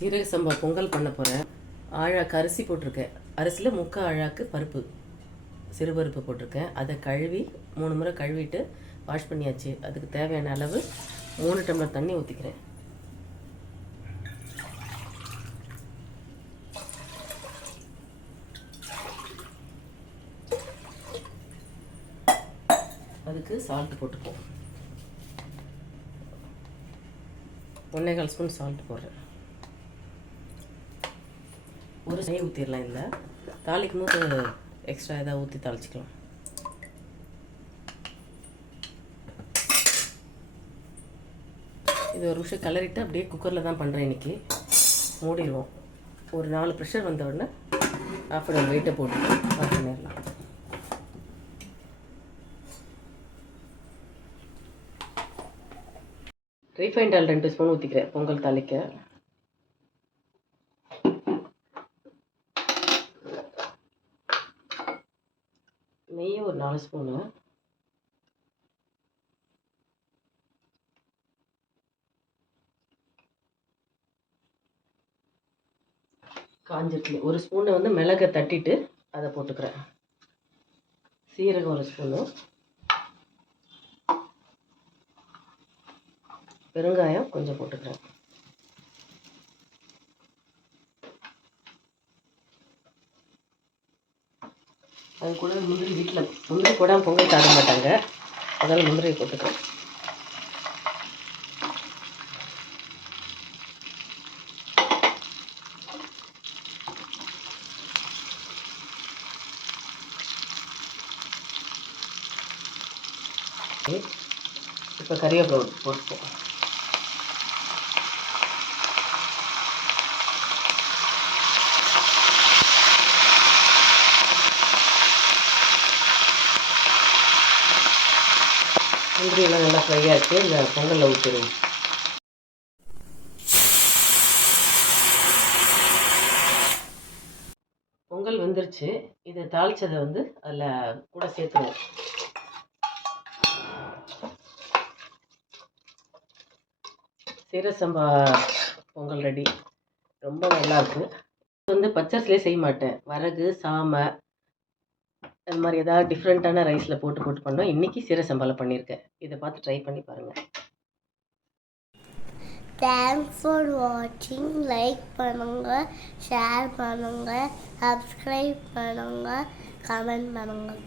சீரக சம்பா பொங்கல் பண்ண போகிறேன். ஆழாக்கு அரிசி போட்டிருக்கேன். அரிசியில் முக்கால் ஆழாக்கு பருப்பு, சிறுபருப்பு போட்டிருக்கேன். அதை கழுவி 3 முறை கழுவிட்டு வாஷ் பண்ணியாச்சு. அதுக்கு தேவையான அளவு 3 டம்ளர் தண்ணி ஊற்றிக்கிறேன். அதுக்கு சால்ட் போட்டுப்போம். 1.25 ஸ்பூன் சால்ட் போடுறேன். ஒரு நெய் ஊற்றிடலாம். இல்லை தாளிக்கும் போது எக்ஸ்ட்ரா ஏதாவது ஊற்றி தாளிச்சிக்கலாம். இது ஒரு நிமிஷம் கிளறிட்டு அப்படியே குக்கரில் தான் பண்ணுறேன் இன்றைக்கி. மூடிடுவோம். ஒரு 4 ப்ரெஷர் வந்த உடனே ஆஃப் வெயிட்டை போட்டு ஆஃப் பண்ணிடலாம். ரீஃபைண்ட் ஆயில் 2 ஸ்பூன் ஊற்றிக்கிறேன் பொங்கல் தாளிக்க. நெய் ஒரு 4 ஸ்பூனு. காஞ்சிட்டு 1 ஸ்பூனை வந்து மிளகை தட்டிட்டு அதை போட்டுக்கிறேன். சீரகம் 1 ஸ்பூனு. பெருங்காயம் கொஞ்சம் போட்டுக்கிறேன். அது கூட முந்திரி, வீட்டில் முந்திரி போடாமல் பொங்கல் சாப்பிட மாட்டாங்க, அதனால் முந்திரியை போட்டுக்கிறேன். இப்போ கறிவேப்பிலை போட்டுப்போம். முந்திரியெல்லாம் நல்லா ஃப்ரை ஆகிட்டு இந்த பொங்கலில் ஊற்றிடுவோம். பொங்கல் வெந்துருச்சு. இதை தாளித்ததை வந்து அதில் கூட சேர்த்துருவோம். சீரக சம்பா பொங்கல் ரெடி. ரொம்ப நல்லாயிருக்கு. இது வந்து பச்சரிசிலே செய்ய மாட்டேன். வரகு, சாமை, அது மாதிரி ஏதாவது டிஃப்ரெண்ட்டான ரைஸில் போட்டு பண்ணோம். இன்றைக்கி சீரக சம்பாவில் பண்ணியிருக்கேன். இதை பார்த்து ட்ரை பண்ணி பாருங்கள். தேங்க்ஸ் ஃபார் வாட்சிங். லைக் பண்ணுங்கள், ஷேர் பண்ணுங்கள், சப்ஸ்கிரைப் பண்ணுங்கள், கமெண்ட் பண்ணுங்கள்.